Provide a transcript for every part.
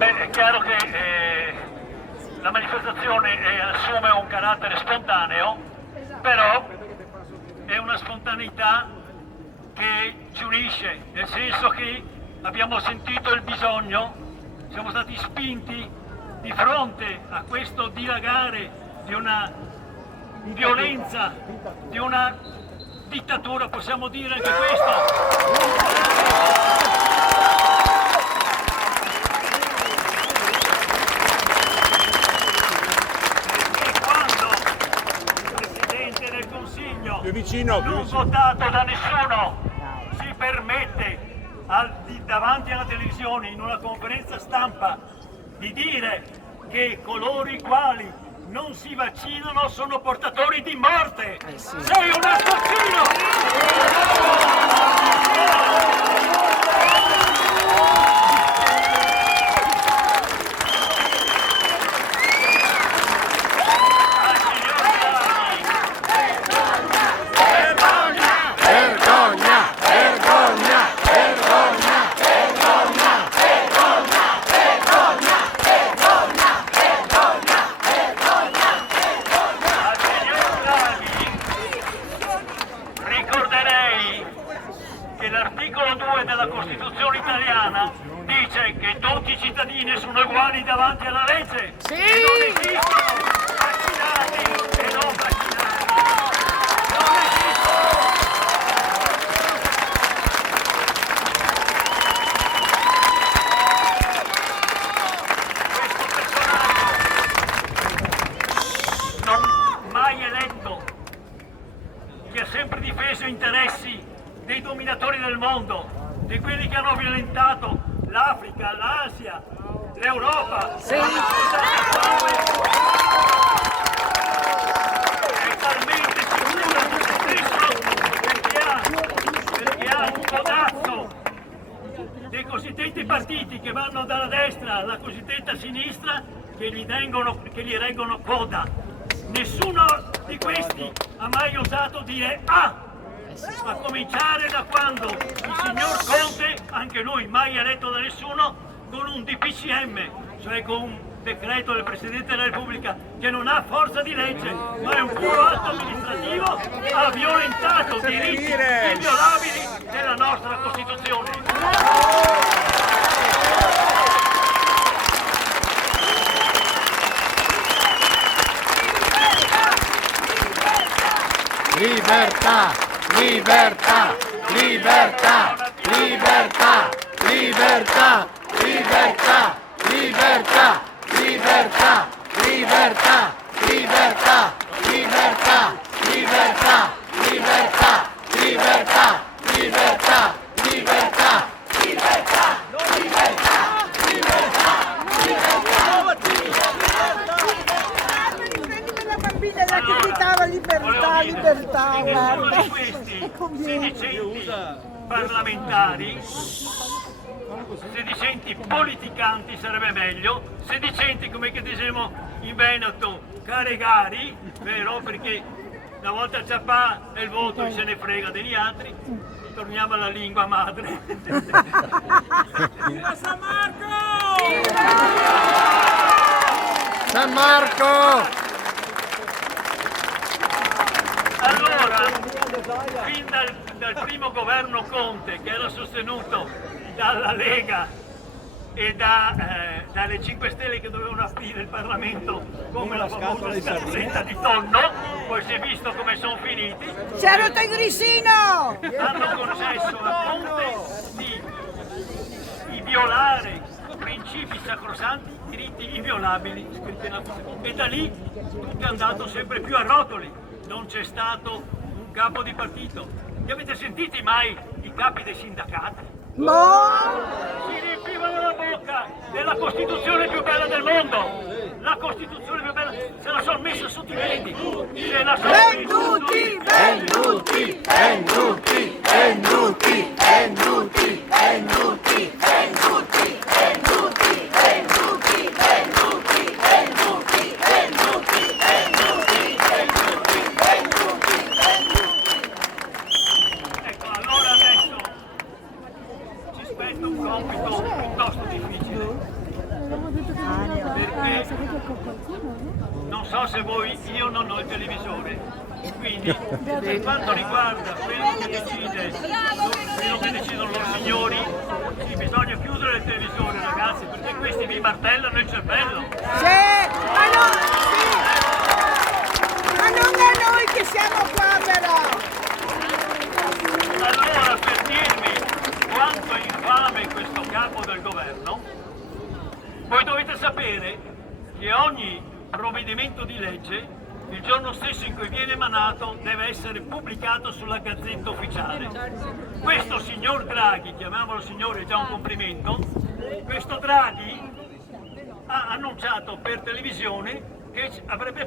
Beh, è chiaro che la manifestazione assume un carattere spontaneo, però è una spontaneità che ci unisce, nel senso che abbiamo sentito il bisogno, siamo stati spinti di fronte a questo dilagare di una violenza, di una dittatura, possiamo dire anche questo. Non votato da nessuno, si permette davanti alla televisione in una conferenza stampa di dire che coloro i quali non si vaccinano sono portatori di morte. Sei un assassino! L'articolo 2 della Costituzione italiana dice che tutti i cittadini sono uguali davanti alla legge. Sì! E non esistono vaccinati e non vaccinati. Non esistono. Questo personaggio non mai eletto, che ha sempre difeso interessi dei dominatori del mondo, di quelli che hanno violentato l'Africa, l'Asia, l'Europa. Sì. È talmente sicuro di se stesso perché ha un codazzo dei cosiddetti partiti che vanno dalla destra alla cosiddetta sinistra che gli reggono coda. Nessuno di questi ha mai osato dire A! A cominciare da quando il signor Conte, anche lui mai eletto da nessuno, con un DPCM, cioè con un decreto del Presidente della Repubblica che non ha forza di legge, ma è un puro atto amministrativo, ha violentato diritti inviolabili della nostra Costituzione. Libertà! Libertà! Libertà! Libertà! Libertà! Libertà! Libertà! Libertà! Libertà! Libertà! Libertà! Libertà! Libertà! Libertà! Libertà! Libertà! Libertà, guarda. Di questi sedicenti parlamentari, sedicenti politicanti sarebbe meglio, sedicenti come che diciamo in Veneto, caregari, vero? Perché una volta Ciapà è il voto e se ne frega degli altri, torniamo alla lingua madre. Viva San Marco! San Marco! Allora, fin dal primo governo Conte, che era sostenuto dalla Lega e dalle 5 Stelle che dovevano aprire il Parlamento come la famosa scarsetta di tonno, poi si è visto come sono finiti. C'è rotto il grissino! Hanno concesso a Conte di violare principi sacrosanti, diritti inviolabili scritti nella Costituzione. E da lì tutto è andato sempre più a rotoli. Non c'è stato un capo di partito. Li avete sentiti mai i capi dei sindacati? No! Si riempivano la bocca della Costituzione più bella del mondo! La Costituzione più bella, se la sono messa sotto i piedi! Se la sono Venduti! Venduti! Venduti! Venduti! Venduti! Venduti! Venduti! Venduti! Venduti! Venduti! Venduti! Venduti! Ecco, allora adesso ci spetta un compito piuttosto difficile. perché non so se voi, io non ho il televisore, quindi per quanto riguarda quello che decidono loro signori, sì, bisogna chiudere il televisore, ragazzi, perché questi vi martellano il cervello. Ma non è noi che siamo qua però! Allora, per dirvi quanto è infame questo capo del governo, voi dovete sapere che ogni provvedimento di legge, il giorno stesso in cui viene emanato, deve essere pubblicato sulla Gazzetta Ufficiale. Questo signor Draghi, chiamiamolo signore, è già un complimento, questo Draghi ha annunciato per televisione che avrebbe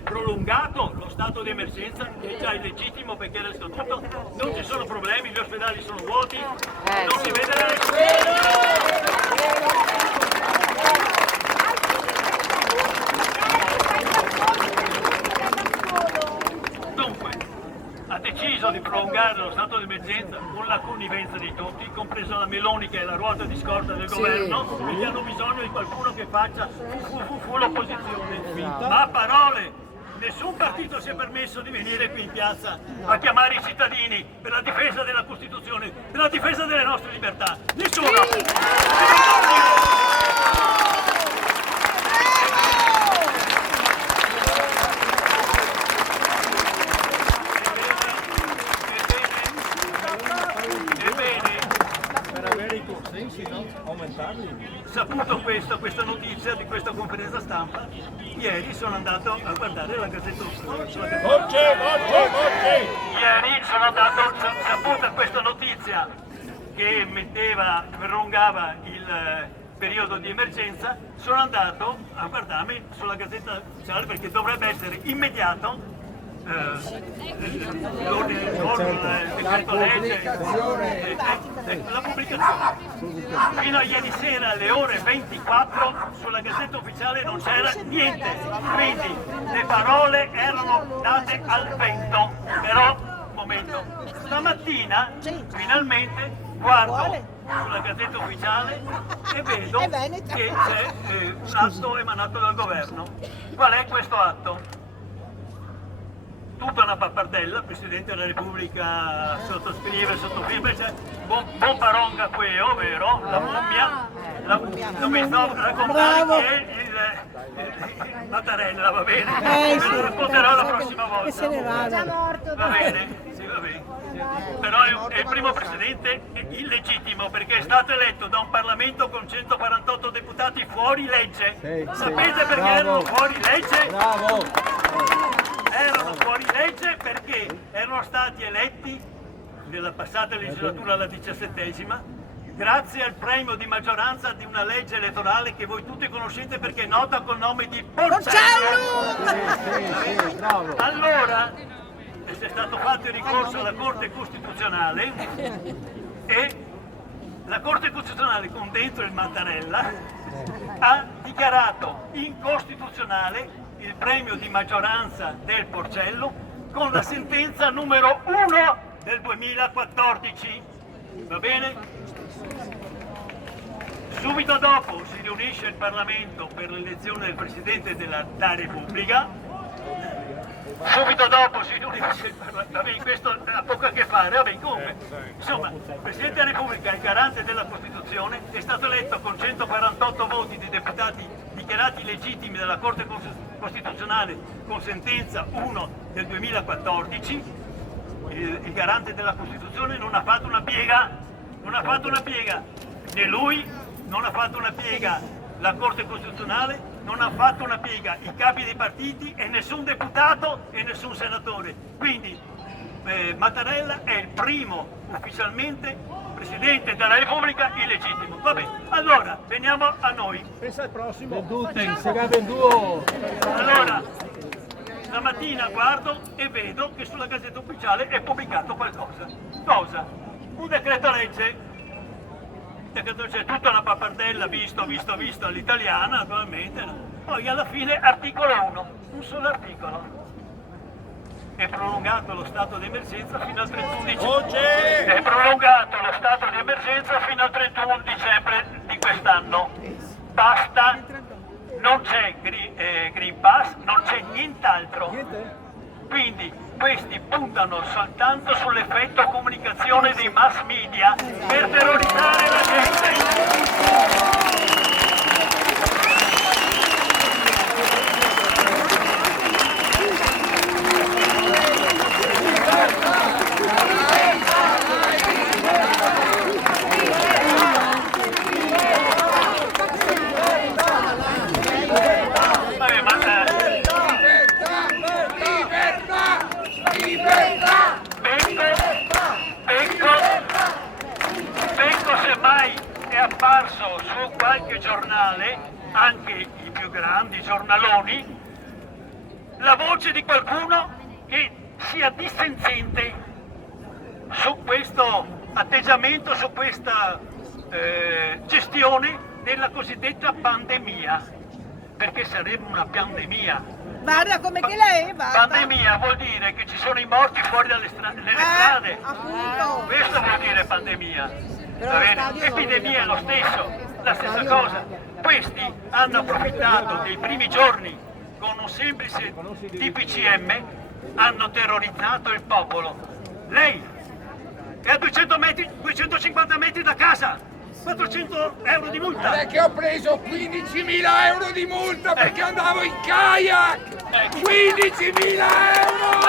prolungato lo stato di emergenza, che è già illegittimo perché era tutto, non ci sono problemi, gli ospedali sono vuoti, non si vede nessuno. Dunque, ha deciso di prolungare lo stato di emergenza con la connivenza di tutti, compresa la Meloni che è la ruota di scorta del governo, quindi hanno bisogno di qualcuno che faccia l'opposizione. Ma a parole, nessun partito si è permesso di venire qui in piazza a chiamare i cittadini per la difesa della Costituzione, per la difesa delle nostre libertà. Nessuno! Saputo questa notizia di questa conferenza stampa, ieri sono andato a guardare la Gazzetta Ufficiale. Ieri sono andato, saputa questa notizia che prolungava il periodo di emergenza, sono andato a guardarmi sulla Gazzetta Ufficiale perché dovrebbe essere immediato l'ordine del giorno, il decreto legge, la pubblicazione. Fino a ieri sera alle ore 24 sulla Gazzetta Ufficiale non c'era niente, quindi le parole erano date al vento. Però, un momento, stamattina finalmente guardo sulla Gazzetta Ufficiale e vedo che c'è un atto emanato dal governo. Qual è questo atto? Tutta una pappardella, il Presidente della Repubblica sottoscrive, cioè, buon paronga queo, vero? La mummia, non mi sto raccontando che il Mattarella, va bene? Me lo racconterò la prossima volta. E se ne va. Già morto. Va bene, sì, va bene. Però è il primo Presidente illegittimo perché è stato eletto da un Parlamento con 148 deputati fuori legge. Sapete perché erano fuori legge? Erano fuori legge perché erano stati eletti nella passata legislatura, la 17ª, grazie al premio di maggioranza di una legge elettorale che voi tutti conoscete perché è nota col nome di Porcellum! Allora è stato fatto il ricorso alla Corte Costituzionale e la Corte Costituzionale, con dentro il Mattarella, ha dichiarato incostituzionale il premio di maggioranza del Porcello con la sentenza numero 1 del 2014. Va bene? Subito dopo si riunisce il Parlamento per l'elezione del Presidente della Repubblica. Subito dopo si riunisce il Parlamento. Vabbè, questo ha poco a che fare, vabbè, come? Insomma, il Presidente della Repubblica, il garante della Costituzione, è stato eletto con 148 voti di deputati dichiarati legittimi dalla Corte Costituzionale con sentenza 1 del 2014. Il garante della Costituzione non ha fatto una piega, né lui, non ha fatto una piega la Corte Costituzionale, non ha fatto una piega i capi dei partiti e nessun deputato e nessun senatore. Quindi Mattarella è il primo ufficialmente Presidente della Repubblica illegittimo. Vabbè, allora veniamo a noi. Pensa al prossimo. Venduto. Allora, stamattina guardo e vedo che sulla Gazzetta Ufficiale è pubblicato qualcosa. Cosa? Un decreto legge. C'è tutta una pappardella visto all'italiana, naturalmente. Poi alla fine articolo 1, un solo articolo. È prolungato lo stato di emergenza fino al 31 dicembre. È prolungato lo stato di emergenza fino al 31 dicembre di quest'anno. Basta puntano soltanto sull'effetto comunicazione dei mass media per terrorizzare la gente. Apparso su qualche giornale, anche i più grandi giornaloni, la voce di qualcuno che sia dissentente su questo atteggiamento, su questa gestione della cosiddetta pandemia, perché sarebbe una pandemia. Guarda come che lei va. Pandemia vuol dire che ci sono i morti fuori dalle nelle strade. Appunto. Questo vuol dire pandemia. Va bene? Epidemia è lo stesso, la stessa cosa. Questi hanno approfittato dei primi giorni con un semplice DPCM, hanno terrorizzato il popolo. Lei è a 250 metri da casa, 400 euro di multa. Non è che ho preso 15.000 euro di multa perché andavo in kayak! 15.000 euro!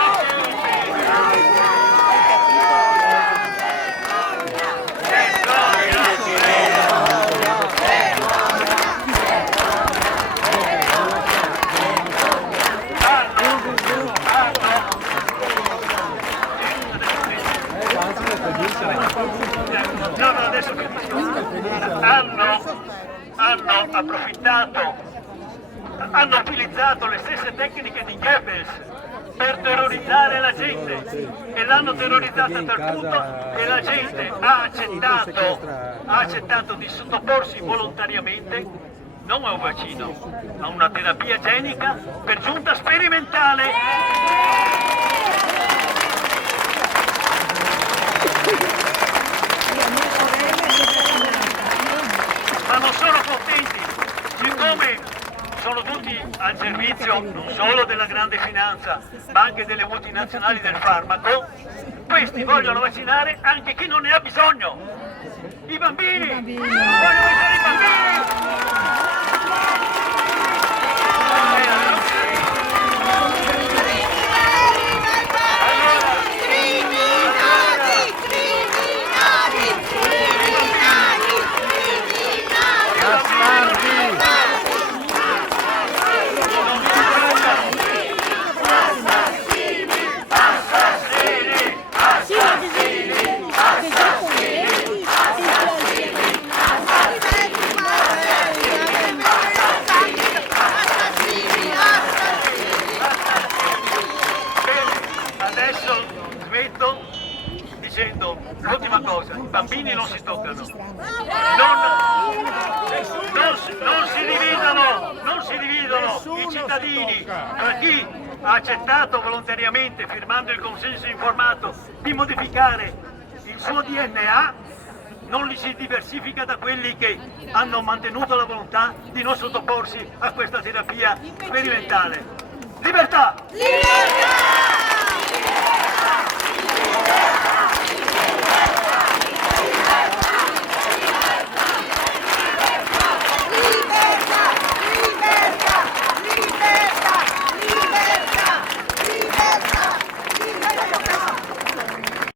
Hanno approfittato, hanno utilizzato le stesse tecniche di Goebbels per terrorizzare la gente e l'hanno terrorizzata a tal punto che la gente ha accettato di sottoporsi volontariamente non a un vaccino, a una terapia genica, per giunta sperimentale. Ma non sono contenti, siccome sono tutti al servizio non solo della grande finanza, ma anche delle multinazionali del farmaco, questi vogliono vaccinare anche chi non ne ha bisogno. I bambini! Vogliono vaccinare i bambini! Dicendo l'ultima cosa, i bambini non si toccano, non si dividono i cittadini tra chi ha accettato volontariamente, firmando il consenso informato, di modificare il suo DNA, non li si diversifica da quelli che hanno mantenuto la volontà di non sottoporsi a questa terapia sperimentale. Libertà! Libertà!